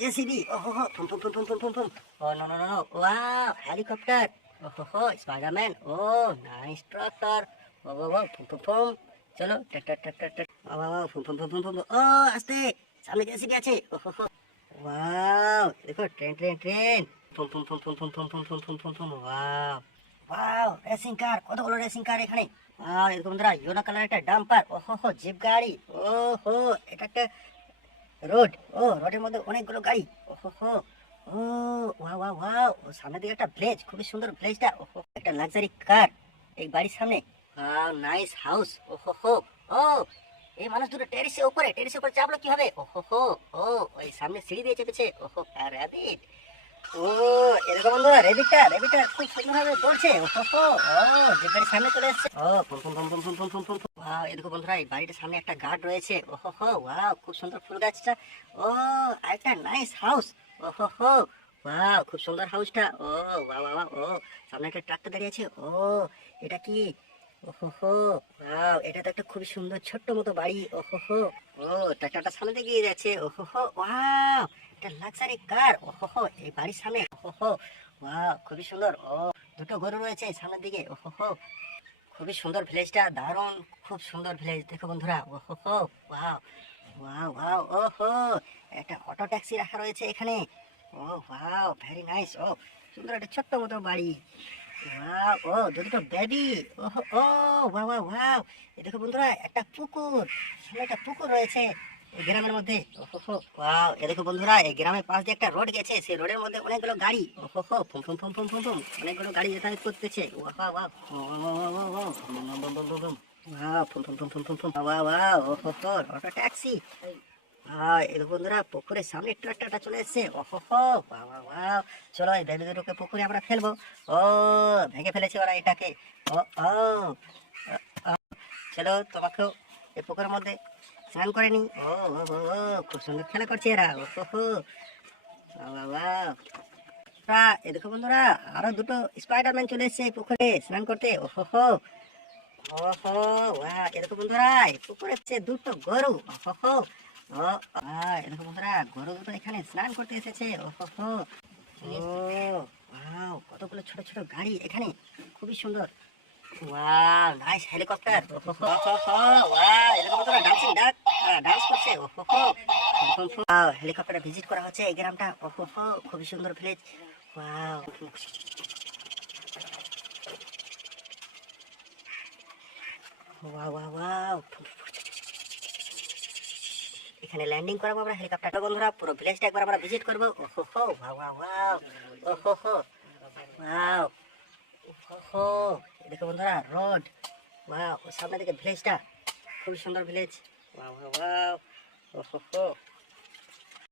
JCB, ওহো, ফুম ফুম ফুম ফুম ফুম ফুম ফুম। Oh no no no no, wow, helicopter, ওহো, স্পাইডারম্যান, ও নাইস ট্রাক্টর, ও ও ও, ফুম ফুম ফুম। চলো, টা টা টা টা টা, ও ও ও, ফুম ফুম ফুম ফুম ফুম। ও আস্তে, সামনে জেসিবি আছে, ওহো, ওয়াও, দেখো ট্রেন ট্রেন ট্রেন, ফুম ফুম ফুম ফুম ফুম ফুম ফুম ফুম ফুম ফুম ফুম, ওয়াও ওয়াও, রেসিং কার, কতগুলো রেসিং কার এখানে। এরকম বন্ধুরা ইয়েলো কালার একটা ডাম্পার, ওহো, জিপ গাড়ি, ওহো, এটা একটা রোড, ও রোডের মধ্যে অনেকগুলো গাড়ি, ওহো, ও ওয়াও ওয়াও ওয়াও, ও সামনের দিকে একটা ভিলেজ, খুবই সুন্দর ভিলেজটা, ওহো, একটা লাক্সারি কার এই বাড়ির সামনে, নাইস হাউস, ওহো, ও এই মানুষ দুটো টেরিসের উপরে চাপলো কিভাবে, ওহো, ও ওই সামনে সিঁড়ি দিয়ে চেপেছে, ওহো, র্যাবিট, ও এরকম বন্ধুরা রেবিটা খুব সুন্দরভাবে দৌড়ছে, ওহো, ও যে গাড়ির সামনে চলে এসেছে, ও ফুম ফুম ফুম ফুম ফুম ফুম ফুম ফুম ফুম। ওয়াও, এরকম বন্ধুরা এই বাড়িটার সামনে একটা গার্ড রয়েছে, ওহো, ওয়াও খুব সুন্দর ফুল গাছটা, ও একটা নাইস হাউস, ওহো, ওয়াও খুব সুন্দর হাউসটা, ও ওয়াও ওয়াও, ও সামনে একটা ট্রাক্টর দাঁড়িয়ে আছে, ও এটা কি, ওহো, ওয়াও এটা তো একটা খুবই সুন্দর ছোট্ট মতো বাড়ি, ওহো, ও ট্রাক্টরটা সামনে দিয়ে গিয়ে যাচ্ছে, ওহো, ওয়াও একটা লাক্সারি কার, ওহো এই বাড়ির সামনে, ওহো, ওয়াও খুবই সুন্দর, ও দুটো গরু রয়েছে সামনের দিকে, ওহো খুবই সুন্দর ভিলেজটা, দারুণ খুব সুন্দর ভিলেজ, দেখো বন্ধুরা, ওহো, ওয়াও ওয়াও ওয়াও, ওহো একটা অটো ট্যাক্সি রাখা রয়েছে এখানে, ও ওয়াও ভেরি নাইস, ও সুন্দর একটা ছোট্ট মতো বাড়ি, ওয়াও, ও দুটো বেবি, ওহো, ও ওয়াও ওয়াও ওয়াও, এই দেখো বন্ধুরা একটা পুকুর, সামনে একটা পুকুর রয়েছে এই গ্রামের মধ্যে, ওহো, ওয়াও এ দেখো বন্ধুরা এই গ্রামের পাশ দিয়ে একটা রোড গেছে, সেই রোডের মধ্যে অনেকগুলো গাড়ি, ওহো, ফুম ফুম ফুম ফুম ফুম ফুম, অনেকগুলো গাড়ি যাতায়াত করতেছে, wow wow wow, wow foam ফুম ফুম ফুম ফুম ফুম, ওয়াও ওয়াও, ওহো, অটো ট্যাক্সি, এই দেখো বন্ধুরা পুকুরের সামনে ট্রাক্টরটা চলে এসেছে, ওহো, ওয়াও ওয়াও ওয়াও, চলো এই বেবি দুটোকে পুকুরে আমরা ফেলবো, ও ভেঙে ফেলেছে ওরা এটাকে, ও ও চলো তোমাকেও এই পুকুরের মধ্যে স্নান করে নি, ও ও ও ও, খুব সুন্দর খেলা করছে এরা, ওহো, বাবা, এ দেখো বন্ধুরা আরো দুটো স্পাইডারম্যান চলে এসেছে এই পুকুরে স্নান করতে, ওহো, ওহো, এ দেখো বন্ধুরা এই পুকুরে হচ্ছে দুটো গরু, ওহো, ও এ দেখো বন্ধুরা গরু দুটো এখানে স্নান করতে এসেছে, ওহো, ও ওয়াও কতগুলো ছোট ছোট গাড়ি এখানে, খুবই সুন্দর, ওয়াও নাইস হেলিকপ্টার, ওহো, ওয়াও এরকম তো ডান্সিং ডান্স করছে, ওহো, ওয়াও হেলিকপ্টারে ভিজিট করা হচ্ছে এই গ্রামটা, ওহো খুবই সুন্দর village, wow wow wow wow, এখানে ল্যান্ডিং করাবো আমরা হেলিকপ্টারটা বন্ধুরা, পুরো ভিলেজটা একবার আমরা ভিজিট করবো, ওহো, ওয়াও ওয়াও ওয়াও, ওহো, ওয়াও, ওহো, দেখো বন্ধুরা রোড, ওয়াও সামনে দিকে ভিলেজটা খুবই সুন্দর ভিলেজ, ওয়াও ওয়াও ওয়াও, ওহো,